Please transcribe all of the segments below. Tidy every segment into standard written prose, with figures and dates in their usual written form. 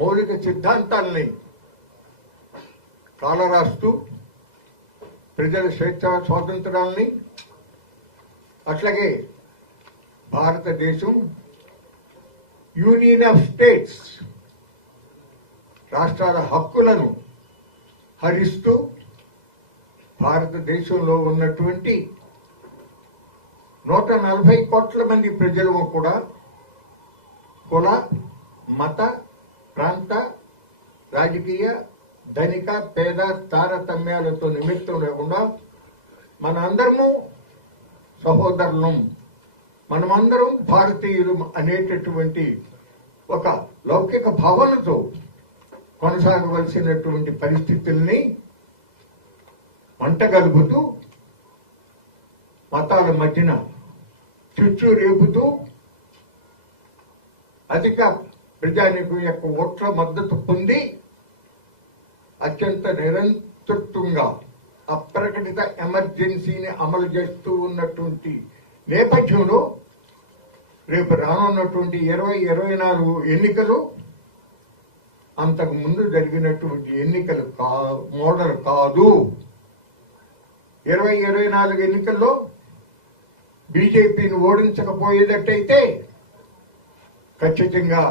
మౌలిక సిద్ధాంతాలని కాలరాస్తూ ప్రజల స్వేచ్ఛ స్వాతంత్రాలని, అట్లాగే భారతదేశం యూనియన్ ఆఫ్ స్టేట్స్ రాష్ట్రాల హక్కులను హరిస్తూ భారతదేశంలో ఉన్నటువంటి 140 కోట్ల మంది ప్రజలు కూడా కుల, మత, ప్రాంత, రాజకీయ, ధనిక, పేద తారతమ్యాలతో నిమిత్తం లేకుండా మన అందరము సహోదరులం, మనమందరం భారతీయులు అనేటటువంటి ఒక లౌకిక భావనతో కొనసాగవలసినటువంటి పరిస్థితుల్ని మంటగలుపుతూ మతాల మధ్యన చుచ్చు రేపుతూ అధిక ప్రజానీకం యొక్క ఓట్ల మద్దతు పొంది అత్యంత నిరంతరంగా అప్రకటిత ఎమర్జెన్సీని అమలు చేస్తూ ఉన్నటువంటి నేపథ్యంలో రేపు రానున్నటువంటి 2024 ఎన్నికలు అంతకు ముందు జరిగినటువంటి ఎన్నికలు మోడల్ కాదు. 2024 ఎన్నికల్లో బీజేపీని ఓడించకపోయేటట్టయితే ఖచ్చితంగా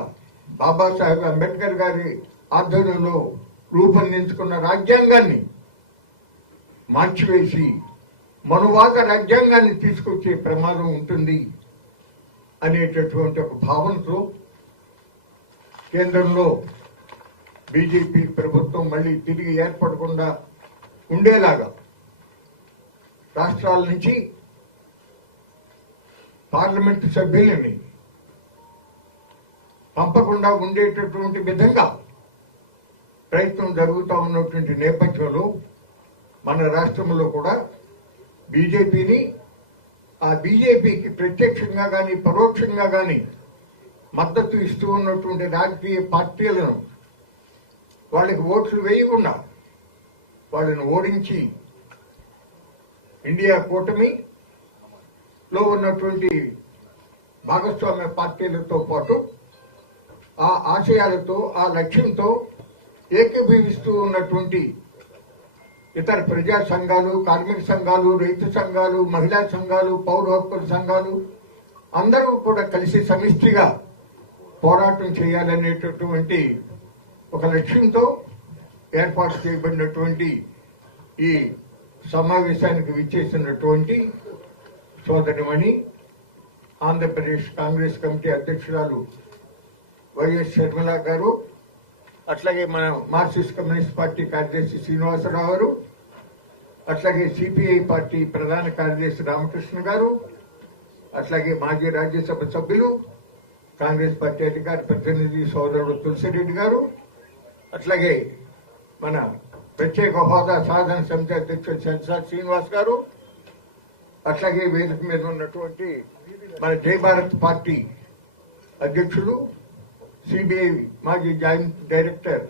బాబాసాహెబ్ అంబేద్కర్ గారి ఆధ్వర్యంలో రూపొందించుకున్న రాజ్యాంగాన్ని మార్చివేసి మనువాద రాజ్యాంగాన్ని తీసుకొచ్చే ప్రమాదం ఉంటుంది అనేటటువంటి ఒక భావనతో కేంద్రంలో బీజేపీ ప్రభుత్వం మళ్ళీ తిరిగి ఏర్పడకుండా ఉండేలాగా రాష్ట్రాల నుంచి పార్లమెంటు సభ్యులని పంపకుండా ఉండేటటువంటి విధంగా ప్రయత్నం జరుగుతూ ఉన్నటువంటి నేపథ్యంలో మన రాష్ట్రంలో కూడా బీజేపీని, ఆ బీజేపీకి ప్రత్యక్షంగా కానీ పరోక్షంగా కానీ మద్దతు ఇస్తూ ఉన్నటువంటి రాజకీయ పార్టీలను వాళ్ళకి ఓట్లు వేయకుండా వాళ్ళని ఓడించి ఇండియా కూటమిలో ఉన్నటువంటి భాగస్వామ్య పార్టీలతో పాటు ఆ ఆశయాలతో, ఆ లక్ష్యంతో ఏకీభవిస్తూ ఉన్నటువంటి ఇతర ప్రజా సంఘాలు, కార్మిక సంఘాలు, రైతు సంఘాలు, మహిళా సంఘాలు, పౌర హక్కుల సంఘాలు అందరూ కూడా కలిసి సమిష్టిగా పోరాటం చేయాలనేటటువంటి ఒక లక్ష్యంతో ఏర్పాటు చేయబడినటువంటి ఈ సమావేశానికి విచ్చేసినటువంటి సోదరిమణి ఆంధ్రప్రదేశ్ కాంగ్రెస్ కమిటీ అధ్యక్షురాలు వైఎస్ షర్మిల గారు, అట్లాగే మన మార్క్సిస్ట్ కమ్యూనిస్ట్ పార్టీ కార్యదర్శి శ్రీనివాసరావు గారు, అట్లాగే సిపిఐ పార్టీ ప్రధాన కార్యదర్శి రామకృష్ణ గారు, అట్లాగే మాజీ రాజ్యసభ సభ్యులు కాంగ్రెస్ పార్టీ అధికార ప్రతినిధి సోదరుడు తులసిరెడ్డి గారు, అట్లాగే మన ప్రత్యేక హోదా సాధన సమితి అధ్యక్షుడు శంషాద్ శ్రీనివాస్ గారు, అట్లాగే వేదిక మీద ఉన్నటువంటి మన జై భారత్ పార్టీ అధ్యక్షులు, సిబిఐ మాజీ జాయింట్ డైరెక్టర్,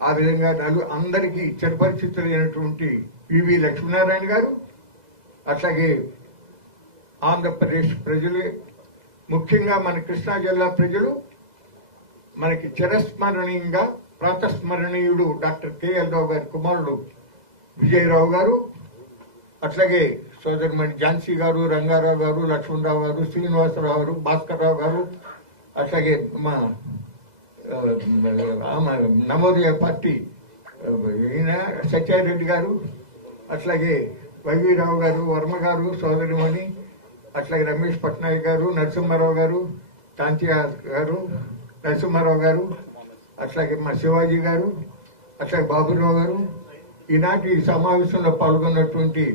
ఆ విధంగా అందరికీ చిరపరిచితులైనటువంటి పివి లక్ష్మీనారాయణ గారు, అట్లాగే ఆంధ్రప్రదేశ్ ప్రజలు, ముఖ్యంగా మన కృష్ణా జిల్లా ప్రజలు, మనకి చిరస్మరణీయంగా ప్రాతస్మరణీయుడు డాక్టర్ కెఎల్ రావు గారి కుమారుడు విజయరావు గారు, అట్లాగే సోదరిమణి ఝాన్సీ గారు, రంగారావు గారు, లక్ష్మణరావు గారు, శ్రీనివాసరావు గారు, భాస్కర్ రావు గారు, అట్లాగే మా నమోదయ పార్టీ ఈయన సత్యారెడ్డి గారు, అట్లాగే వైవీరావు గారు, వర్మ గారు, సోదరిమణి, అట్లాగే రమేష్ పట్నాయక్ గారు, నరసింహారావు గారు, కాంతియా గారు, నరసింహారావు గారు, అట్లాగే మా శివాజీ గారు, అట్లాగే బాబురావు గారు, ఈనాటి సమావేశంలో పాల్గొన్నటువంటి